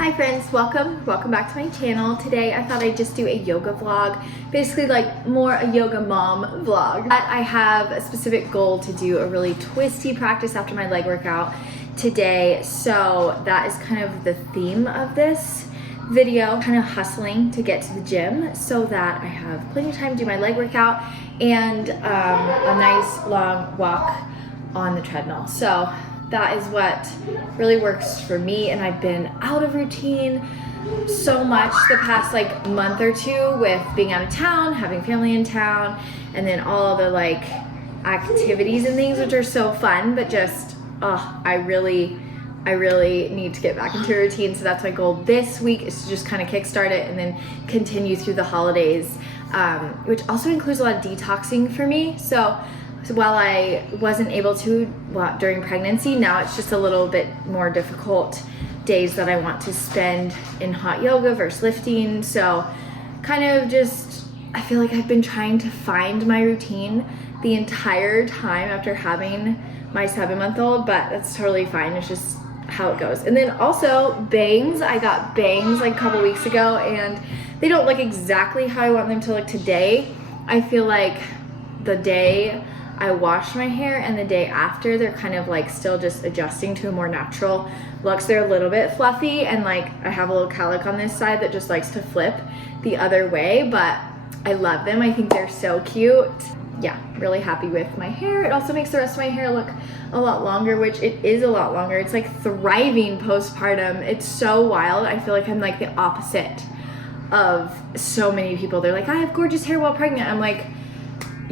Hi friends, welcome back to my channel. Today I thought I'd just do a yoga vlog, basically like more a yoga mom vlog. I have a specific goal to do a really twisty practice after my leg workout today, so that is kind of the theme of this video, kind of hustling to get to the gym so that I have plenty of time to do my leg workout and a nice long walk on the treadmill. So that is what really works for me, and I've been out of routine so much the past like month or two with being out of town, having family in town, and then all the like activities and things which are so fun, but just I really need to get back into a routine. So that's my goal this week, is to just kind of kickstart it and then continue through the holidays, which also includes a lot of detoxing for me. So while I wasn't able to during pregnancy, now it's just a little bit more difficult days that I want to spend in hot yoga versus lifting. So kind of just, I feel like I've been trying to find my routine the entire time after having my 7-month-old, but that's totally fine. It's just how it goes. And then also bangs. I got bangs like a couple weeks ago, and they don't look exactly how I want them to look today. I feel like the day I wash my hair and the day after, they're kind of like still just adjusting to a more natural look. So they're a little bit fluffy, and like I have a little cowlick on this side that just likes to flip the other way, but I love them. I think they're so cute. Yeah, really happy with my hair. It also makes the rest of my hair look a lot longer, which it is a lot longer. It's like thriving postpartum. It's so wild. I feel like I'm like the opposite of so many people. They're like, I have gorgeous hair while pregnant. I'm like,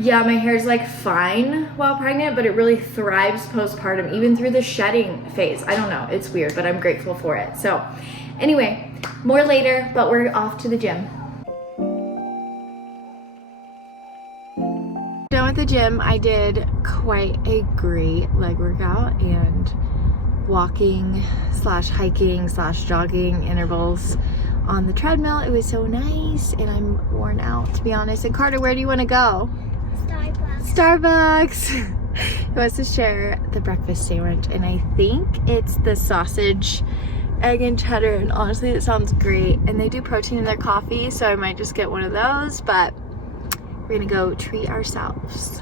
yeah, my hair's like fine while pregnant, but it really thrives postpartum, even through the shedding phase. I don't know, it's weird, but I'm grateful for it. So anyway, more later, but we're off to the gym. Done with the gym. I did quite a great leg workout and walking slash hiking slash jogging intervals on the treadmill. It was so nice, and I'm worn out, to be honest. And Carter, where do you want to go? Starbucks. He wants to share the breakfast sandwich, and I think it's the sausage, egg, and cheddar, and honestly it sounds great. And they do protein in their coffee, so I might just get one of those, but we're gonna go treat ourselves.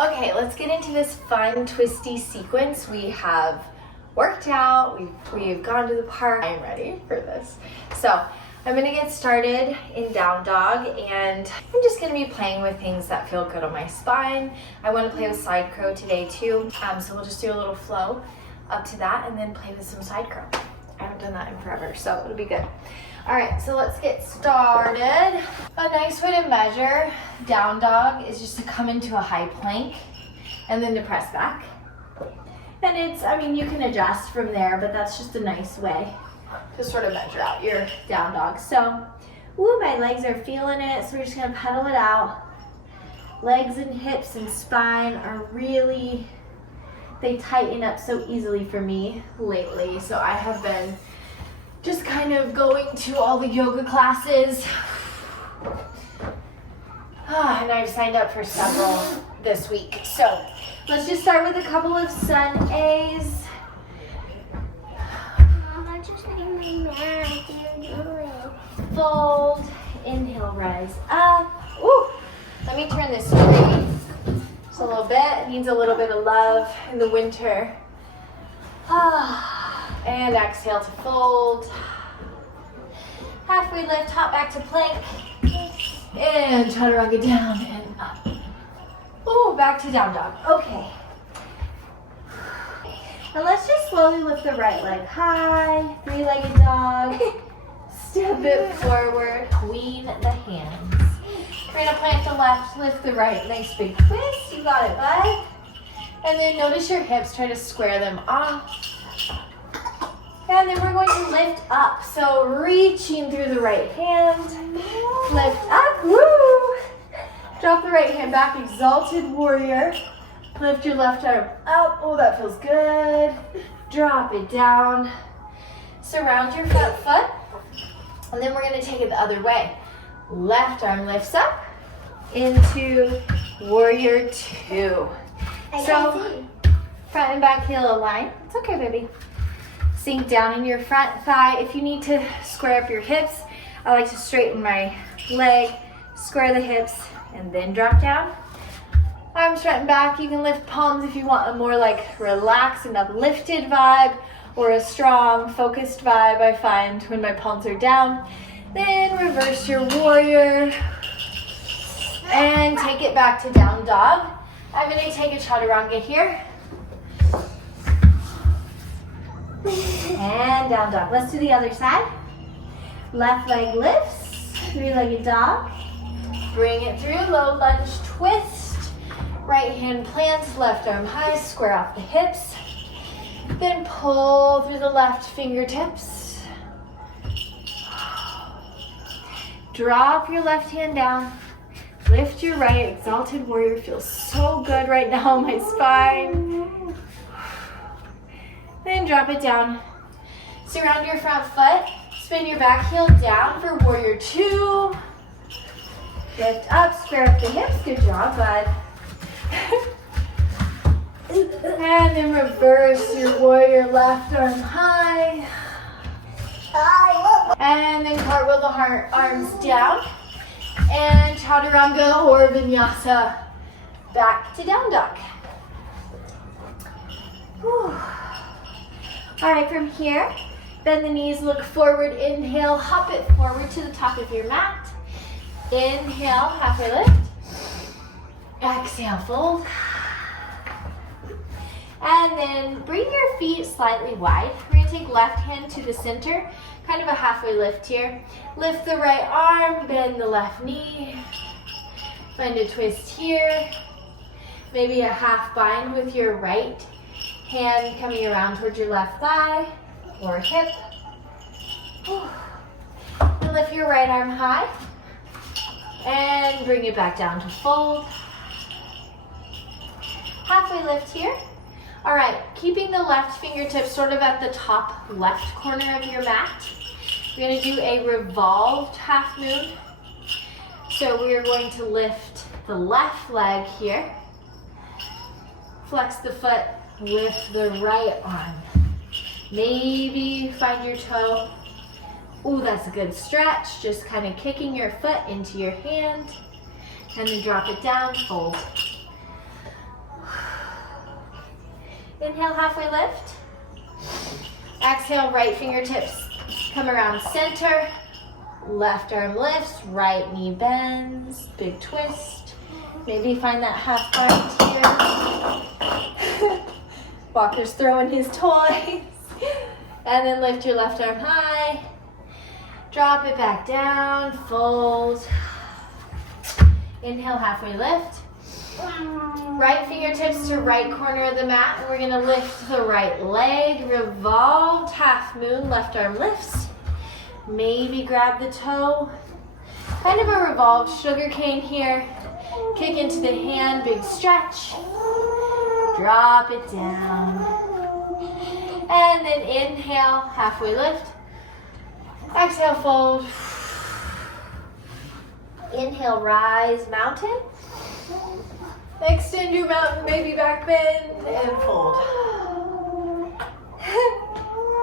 Okay, let's get into this fun twisty sequence. We have worked out, we've gone to the park. I'm ready for this. So I'm gonna get started in down dog, and I'm just gonna be playing with things that feel good on my spine. I wanna play with side crow today too. So we'll just do a little flow up to that and then play with some side crow. I haven't done that in forever, so it'll be good. All right, so let's get started. A nice way to measure down dog is just to come into a high plank and then to press back. And it's, I mean, you can adjust from there, but that's just a nice way to sort of measure out your down dog. So, ooh, my legs are feeling it, so we're just gonna pedal it out. Legs and hips and spine are really, they tighten up so easily for me lately. So I have been just kind of going to all the yoga classes. And I've signed up for several this week. So let's just start with a couple of sun A's. Mama, just need my math. Fold, inhale, rise up. Ooh, let me turn this straight just a little bit. It needs a little bit of love in the winter. And exhale to fold. Halfway lift, hop back to plank. And chaturanga down and up. Ooh, back to down dog. Okay. And let's just slowly lift the right leg high. 3-legged dog. Step it forward. Queen the hands. We're gonna plant the left, lift the right. Nice big twist. You got it, bud. And then notice your hips. Try to square them off. And then we're going to lift up. So reaching through the right hand. Lift up. Woo! Drop the right hand back. Exalted warrior. Lift your left arm up. Oh, that feels good. Drop it down. Surround your front foot. And then we're going to take it the other way. Left arm lifts up into warrior two. So front and back heel align. It's okay, baby. Sink down in your front thigh. If you need to square up your hips, I like to straighten my leg, square the hips, and then drop down. Arms front and back. You can lift palms if you want a more like relaxed and uplifted vibe, or a strong, focused vibe, I find, when my palms are down. Then reverse your warrior and take it back to down dog. I'm going to take a chaturanga here. And down dog. Let's do the other side. Left leg lifts, three-legged dog. Bring it through, low lunge twist. Right hand plants, left arm high, square off the hips. Then pull through the left fingertips. Drop your left hand down. Lift your right, exalted warrior. Feels so good right now on my spine. Then drop it down. Surround your front foot. Spin your back heel down for warrior two. Lift up, square up the hips. Good job, bud. And then reverse your warrior, left arm high. And then cartwheel the arms down. And chaturanga or vinyasa back to down dog. Whew. All right, from here, bend the knees, look forward, inhale, hop it forward to the top of your mat. Inhale, halfway lift. Exhale, fold. And then bring your feet slightly wide. We're gonna take left hand to the center, kind of a halfway lift here. Lift the right arm, bend the left knee. Find a twist here. Maybe a half bind with your right hand coming around towards your left thigh or hip. And lift your right arm high and bring it back down to fold. Halfway lift here. All right, keeping the left fingertips sort of at the top left corner of your mat. You're gonna do a revolved half moon. So we are going to lift the left leg here. Flex the foot, lift the right arm. Maybe find your toe. Ooh, that's a good stretch. Just kind of kicking your foot into your hand. And then drop it down, fold. Inhale, halfway lift. Exhale, right fingertips come around center. Left arm lifts, right knee bends, big twist. Maybe find that half bind here. Walker's throwing his toys. And then lift your left arm high. Drop it back down, fold. Inhale, halfway lift. Right fingertips to right corner of the mat. And we're gonna lift the right leg, revolved half moon, left arm lifts. Maybe grab the toe. Kind of a revolved sugar cane here. Kick into the hand, big stretch. Drop it down. And then inhale, halfway lift. Exhale, fold. Inhale, rise, mountain. Extend your mountain, baby back bend, and fold.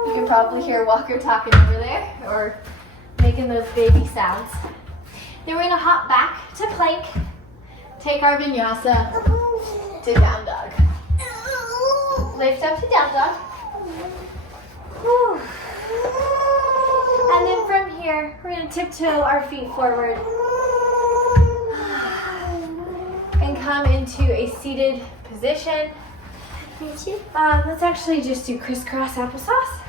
You can probably hear Walker talking over there, or making those baby sounds. Then we're gonna hop back to plank. Take our vinyasa to down dog. Lift up to down dog. Whew. And then from here, we're gonna tiptoe our feet forward. And come into a seated position. Let's actually just do crisscross applesauce.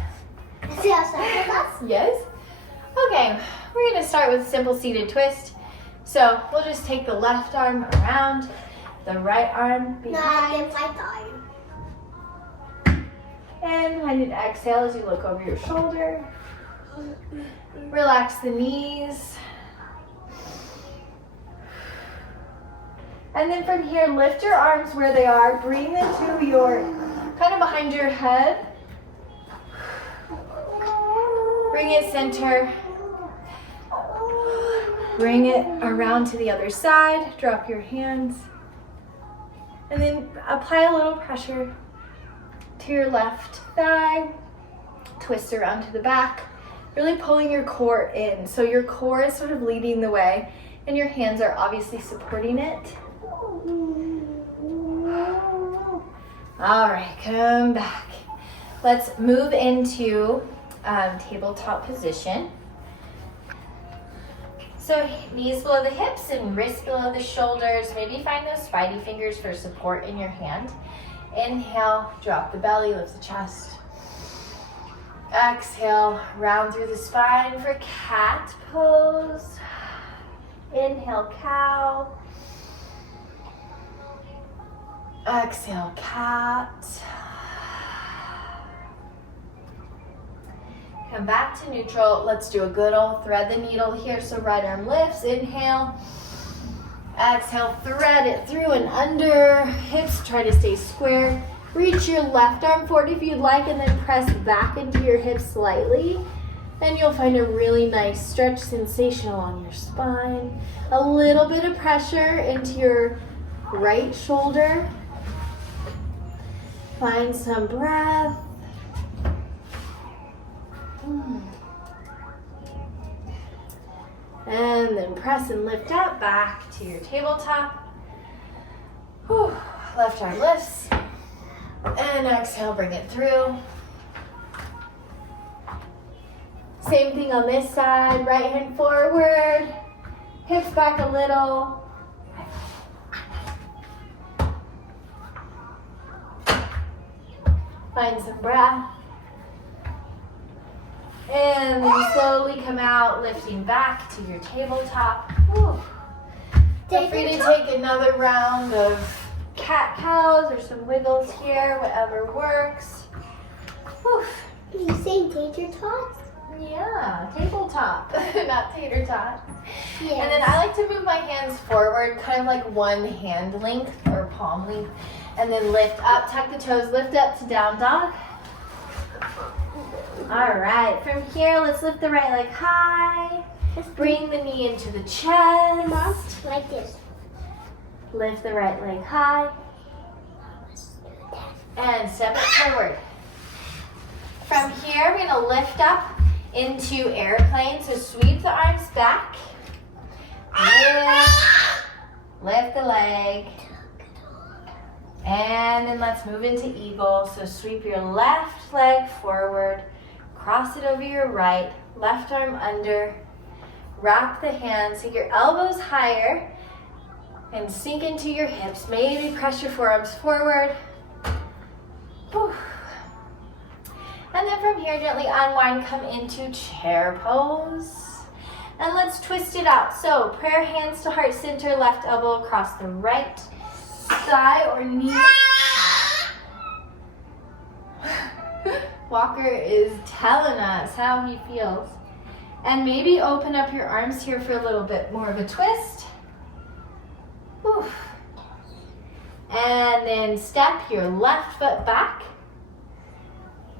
Yes. Okay, we're gonna start with simple seated twist. So we'll just take the left arm around, the right arm behind. And find an exhale as you look over your shoulder. Relax the knees. And then from here, lift your arms where they are. Bring them to your, kind of behind your head. Bring it center. Bring it around to the other side. Drop your hands. And then apply a little pressure to your left thigh. Twist around to the back. Really pulling your core in. So your core is sort of leading the way and your hands are obviously supporting it. All right, come back. Let's move into tabletop position. So knees below the hips and wrists below the shoulders. Maybe find those spidey fingers for support in your hand. Inhale, drop the belly, lift the chest. Exhale, round through the spine for cat pose. Inhale, cow. Exhale, cat. Come back to neutral. Let's do a good old thread the needle here. So right arm lifts, inhale. Exhale, thread it through and under. Hips try to stay square. Reach your left arm forward if you'd like and then press back into your hips slightly. Then you'll find a really nice stretch sensation along your spine. A little bit of pressure into your right shoulder. Find some breath. And then press and lift up back to your tabletop. Whew. Left arm lifts. And exhale, bring it through. Same thing on this side. Right hand forward. Hips back a little. Find some breath. And then slowly come out, lifting back to your tabletop. Whew. Feel free to take another round of cat cows or some wiggles here, whatever works. Whew. You say tater tots? Yeah, tabletop, not tater tot. Yes. And then I like to move my hands forward, kind of like one hand length or palm length, and then lift up, tuck the toes, lift up to down dog. All right, from here, let's lift the right leg high. Bring the knee into the chest. Like this. Lift the right leg high. And step it forward. From here, we're gonna lift up into airplane. So sweep the arms back. Lift the leg. And then let's move into eagle. So sweep your left leg forward. Cross it over your right. Left arm under. Wrap the hands so your elbows higher. And sink into your hips. Maybe press your forearms forward. Whew. And then from here, gently unwind, come into chair pose. And let's twist it out. So prayer hands to heart center, left elbow across the right thigh or knee. Walker is telling us how he feels. And maybe open up your arms here for a little bit more of a twist. Whew. And then step your left foot back.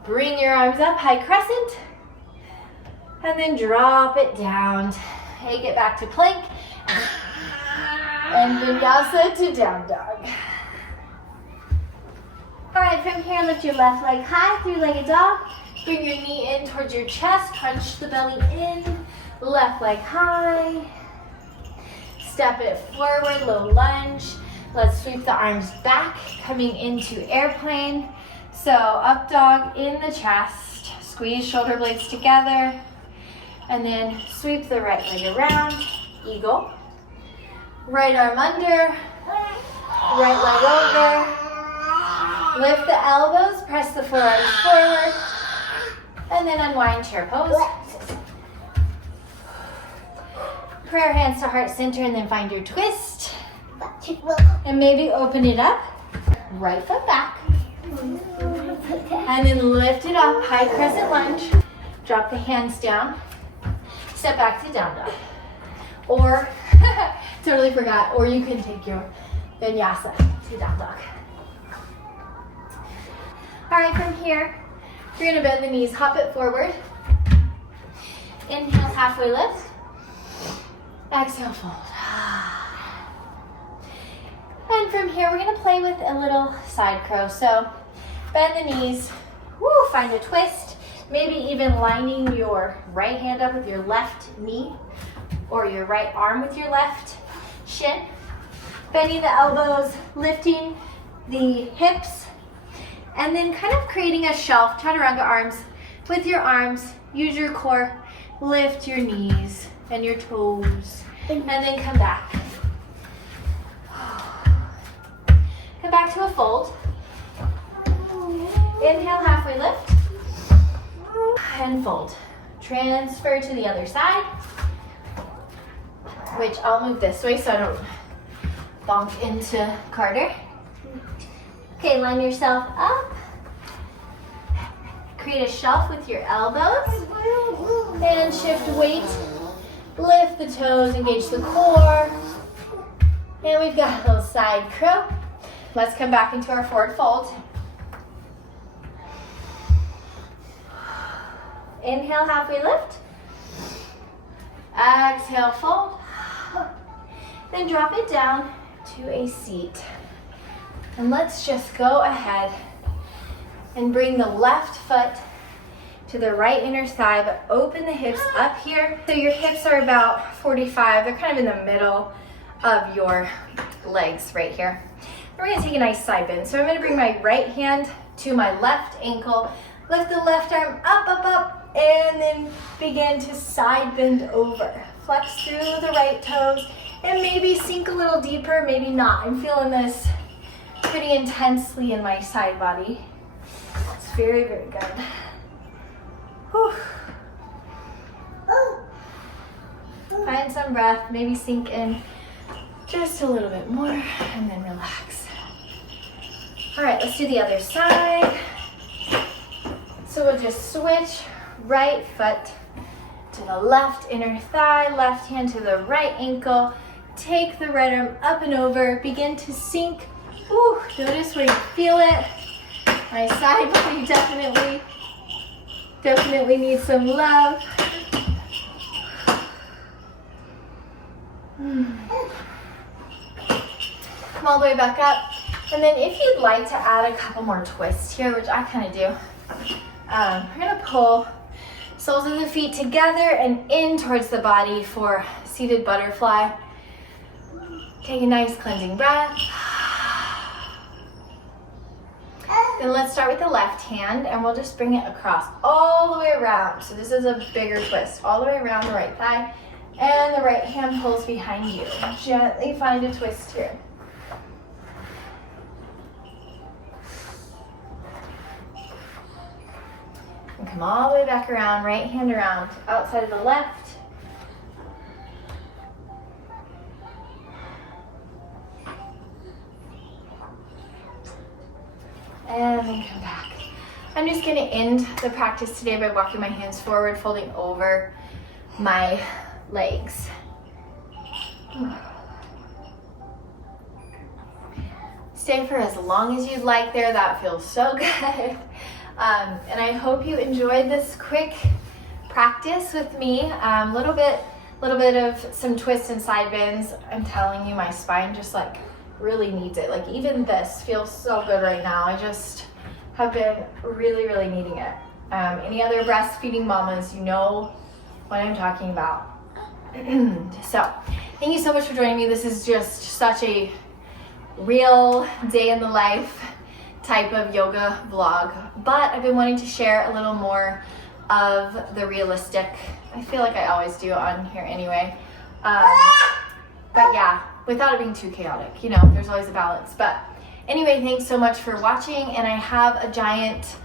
Bring your arms up, high crescent. And then drop it down. Take it back to plank. And vinyasa to down dog. All right, from here, lift your left leg high, three-legged dog. Bring your knee in towards your chest, crunch the belly in. Left leg high. Step it forward, low lunge. Let's sweep the arms back, coming into airplane. So up dog in the chest, squeeze shoulder blades together, and then sweep the right leg around, eagle. Right arm under, right leg over. Lift the elbows, press the forearms forward, and then unwind chair pose. Prayer hands to heart center, and then find your twist. And maybe open it up, right foot back. And then lift it up, high crescent lunge. Drop the hands down. Step back to down dog. Or, totally forgot, or you can take your vinyasa to down dog. All right, from here, you're gonna bend the knees, hop it forward. Inhale, halfway lift. Exhale, fold. And from here, we're gonna play with a little side crow. So bend the knees, woo, find a twist. Maybe even lining your right hand up with your left knee or your right arm with your left shin. Bending the elbows, lifting the hips, and then kind of creating a shelf, chaturanga arms. With your arms, use your core, lift your knees and your toes, and then come back. Come back to a fold. Inhale, halfway lift, and fold. Transfer to the other side, which I'll move this way so I don't bonk into Carter. Okay, line yourself up. Create a shelf with your elbows. And shift weight. Lift the toes, engage the core. And we've got a little side crow. Let's come back into our forward fold. Inhale, halfway lift. Exhale, fold. Then drop it down to a seat. And let's just go ahead and bring the left foot to the right inner thigh, but open the hips up here. So your hips are about 45. They're kind of in the middle of your legs right here. We're gonna take a nice side bend. So I'm gonna bring my right hand to my left ankle, lift the left arm up, up, up, and then begin to side bend over. Flex through the right toes, and maybe sink a little deeper, maybe not. I'm feeling this pretty intensely in my side body. It's very, very good. Whew. Find some breath, maybe sink in just a little bit more, and then relax. All right, let's do the other side. So we'll just switch right foot to the left inner thigh, left hand to the right ankle. Take the right arm up and over, begin to sink. Ooh, notice where you feel it. My side body definitely needs some love. Come all the way back up. And then if you'd like to add a couple more twists here, which I kind of do, we're gonna pull soles of the feet together and in towards the body for seated butterfly. Take a nice cleansing breath. Then let's start with the left hand and we'll just bring it across all the way around. So this is a bigger twist, all the way around the right thigh, and the right hand pulls behind you. Gently find a twist here. And come all the way back around, right hand around, outside of the left. And then come back. I'm just gonna end the practice today by walking my hands forward, folding over my legs. Stay for as long as you'd like there. That feels so good. And I hope you enjoyed this quick practice with me. Little bit of some twists and side bends. I'm telling you, my spine just like really needs it. Like even this feels so good right now. I just have been really needing it. Any other breastfeeding mamas, you know what I'm talking about. So thank you so much for joining me. This is just such a real day in the life type of yoga vlog, but I've been wanting to share a little more of the realistic. I feel like I always do on here anyway. But yeah, without it being too chaotic, you know, there's always a balance. But anyway, thanks so much for watching. And I have a giant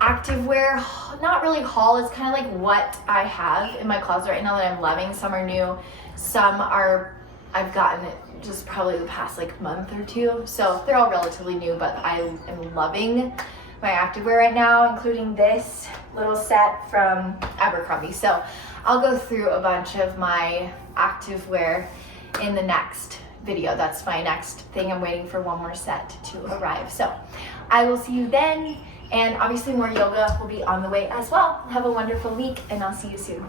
activewear, not really haul, it's kind of like what I have in my closet right now that I'm loving. Some are new, some are, I've gotten it just probably the past like month or two. So they're all relatively new, but I am loving my activewear right now, including this little set from Abercrombie. So I'll go through a bunch of my activewear in the next video. That's my next thing. I'm waiting for one more set to arrive. So I will see you then. And obviously more yoga will be on the way as well. Have a wonderful week and I'll see you soon.